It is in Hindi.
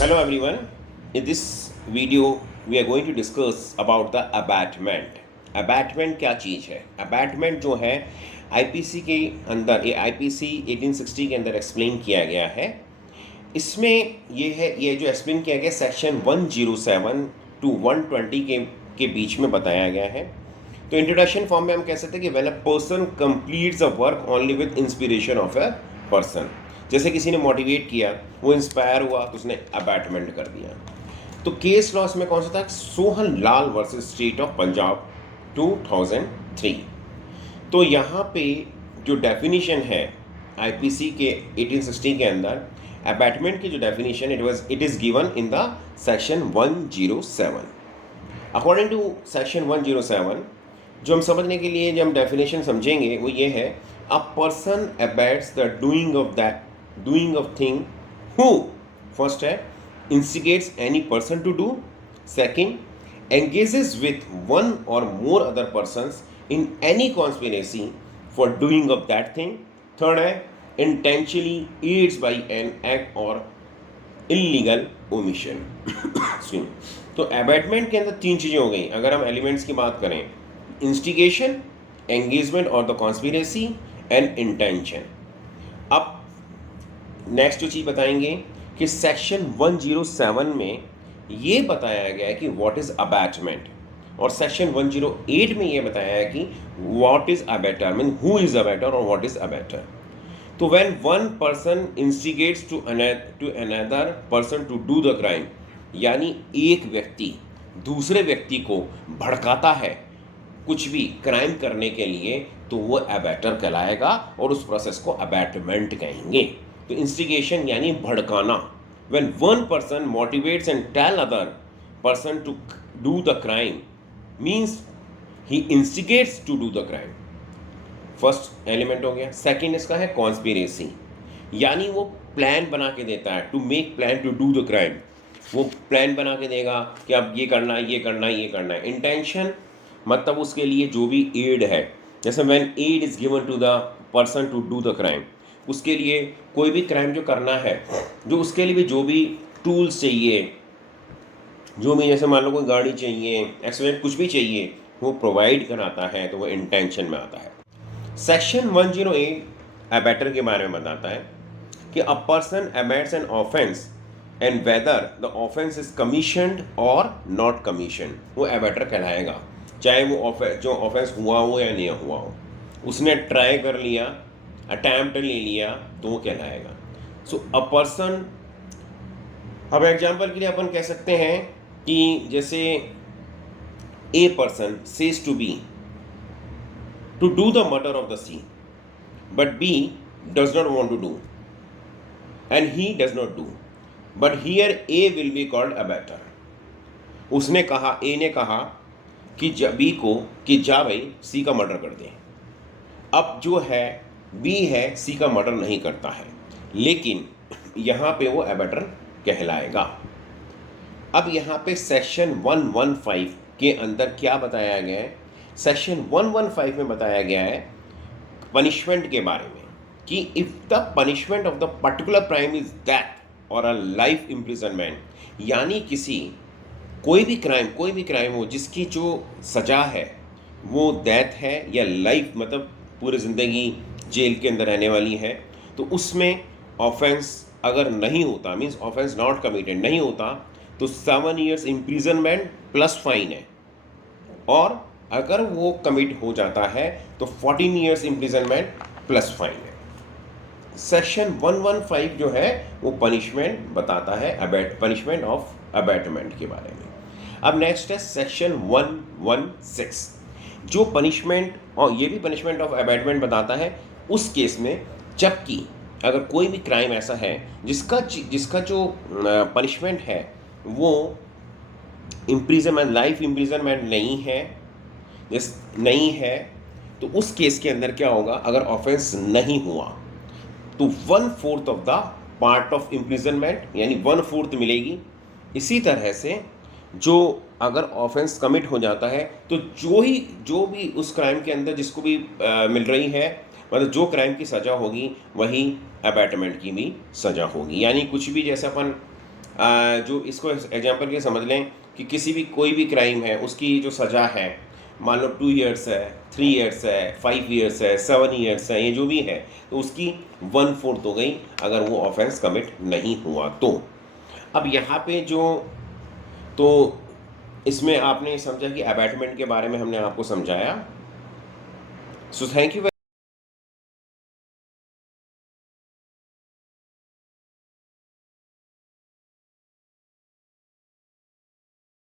Hello everyone. In this video, we are going to discuss about the abatement. Abatement क्या चीज़ है? Abatement जो है आईपीसी के अंदर ये आईपीसी 1860 के अंदर एक्सप्लेन किया गया है। इसमें ये जो एक्सप्लेन किया गया सेक्शन 107 टू 120 के बीच में बताया गया है। तो इंट्रोडक्शन फॉर्म में हम कह सकते हैं कि when a person completes a work only with inspiration of a person, जैसे किसी ने मोटिवेट किया, वो इंस्पायर हुआ तो उसने अबैटमेंट कर दिया। तो केस लॉस में कौन सा था? Sohan Lal versus state of Punjab 2003। तो यहाँ पे जो डेफिनेशन है आईपीसी के 1860 के अंदर अबैटमेंट की जो definition it is given in the section 107। According to section 107, जो हम समझने के लिए जब हम डेफिनेशन समझेंगे वो ये है, a person abets the doing of thing who, first है instigates any person to do, second engages with one or more other persons in any conspiracy for doing of that thing, third है intentionally aids by an act or illegal omission. तो अबैटमेंट के अंदर तीन चीज़ें हो गई। अगर हम एलिमेंट्स की बात करें, इंस्टिगेशन, एंगेजमेंट और द कॉन्स्पिरेसी एंड इंटेंशन। अब नेक्स्ट जो चीज़ बताएंगे कि सेक्शन 107 में ये बताया गया है कि व्हाट इज़ अबैटमेंट, और सेक्शन 108 में ये बताया है कि what is abettor, mean who is abettor और व्हाट इज़ अबैटर। तो when one person instigates to another person to do the crime, यानी एक व्यक्ति दूसरे व्यक्ति को भड़काता है कुछ भी क्राइम करने के लिए, तो वो अबैटर कहलाएगा और उस प्रोसेस को अबैटमेंट कहेंगे। तो इंस्टिगेशन यानी भड़काना, when one person motivates and tell other person to do the crime means he instigates to do the crime. First element हो गया। सेकंड इसका है कॉन्स्पिरेसी, यानी वो प्लान बना के देता है, to make plan to do the crime. वो प्लान बना के देगा कि अब ये करना है, ये करना है, ये करना है। इंटेंशन मतलब उसके लिए जो भी एड है, जैसे when aid is given to the person to do the crime, उसके लिए कोई भी क्राइम जो करना है, जो उसके लिए भी जो भी टूल्स चाहिए, जो भी जैसे मान लो कोई गाड़ी चाहिए, एक्सीडेंट कुछ भी चाहिए, वो प्रोवाइड कराता है, तो वो इंटेंशन में आता है। सेक्शन 108 अबैटर के बारे में बताता है कि a person abets an offence and whether the offence is commissioned और नॉट कमीशन, वो अबैटर कहलाएगा, चाहे वो जो ऑफेंस हुआ हो या नहीं हुआ हो। उसने ट्राई कर लिया, अटैम्प्ट ले लिया, तो वो कहलाएगा। सो अ पर्सन, अब एग्जाम्पल के लिए अपन कह सकते हैं कि जैसे a person says to be to do the murder of the sea, but B does not want to do, and he does not do, but here A will be called abettor. उसने कहा, A ने कहा कि B को कि जा भाई C का मर्डर कर दे। अब जो है B है C का मर्डर नहीं करता है, लेकिन यहाँ पे वो abettor कहलाएगा। अब यहाँ पे सेक्शन 115 के अंदर क्या बताया गया है? सेक्शन 115 में बताया गया है पनिशमेंट के बारे में कि if the punishment of the particular crime is death और अ लाइफ इम्प्रिजनमेंट, यानी कोई भी क्राइम हो जिसकी जो सज़ा है वो डेथ है या लाइफ, मतलब पूरी ज़िंदगी जेल के अंदर रहने वाली है, तो उसमें ऑफेंस अगर नहीं होता, मीन्स ऑफेंस नॉट कमिटेड नहीं होता, तो 7 years इम्प्रिजनमेंट प्लस फाइन है, और अगर वो कमिट हो जाता है तो 14 years इम्प्रिजनमेंट प्लस फाइन है। सेक्शन 115 जो है वो पनिशमेंट बताता है, पनिशमेंट ऑफ अबैटमेंट के बारे में। अब नेक्स्ट है सेक्शन 116, जो पनिशमेंट, और ये भी पनिशमेंट ऑफ अबैटमेंट बताता है उस केस में जबकि अगर कोई भी क्राइम ऐसा है जिसका जो पनिशमेंट है वो इम्प्रिजनमेंट, लाइफ इम्प्रिजनमेंट नहीं है, तो उस केस के अंदर क्या होगा? अगर ऑफेंस नहीं हुआ तो 1/4 of the part of imprisonment, यानी 1/4 मिलेगी। इसी तरह से जो अगर ऑफेंस कमिट हो जाता है तो जो भी उस क्राइम के अंदर जिसको भी मिल रही है, मतलब जो क्राइम की सज़ा होगी वही अबैटमेंट की भी सज़ा होगी। यानी कुछ भी जैसे अपन जो इसको एग्जाम्पल के समझ लें कि किसी भी कोई भी क्राइम है उसकी जो सज़ा है, मान लो 2 ईयर्स है, 3 ईयर्स है, 5 ईयर्स है, 7 ईयर्स है, ये जो भी है, तो उसकी 1/4 हो गई अगर वो ऑफेंस कमिट नहीं हुआ तो। अब यहाँ पे जो, तो इसमें आपने समझा कि अबैटमेंट के बारे में हमने आपको समझाया। So thank you.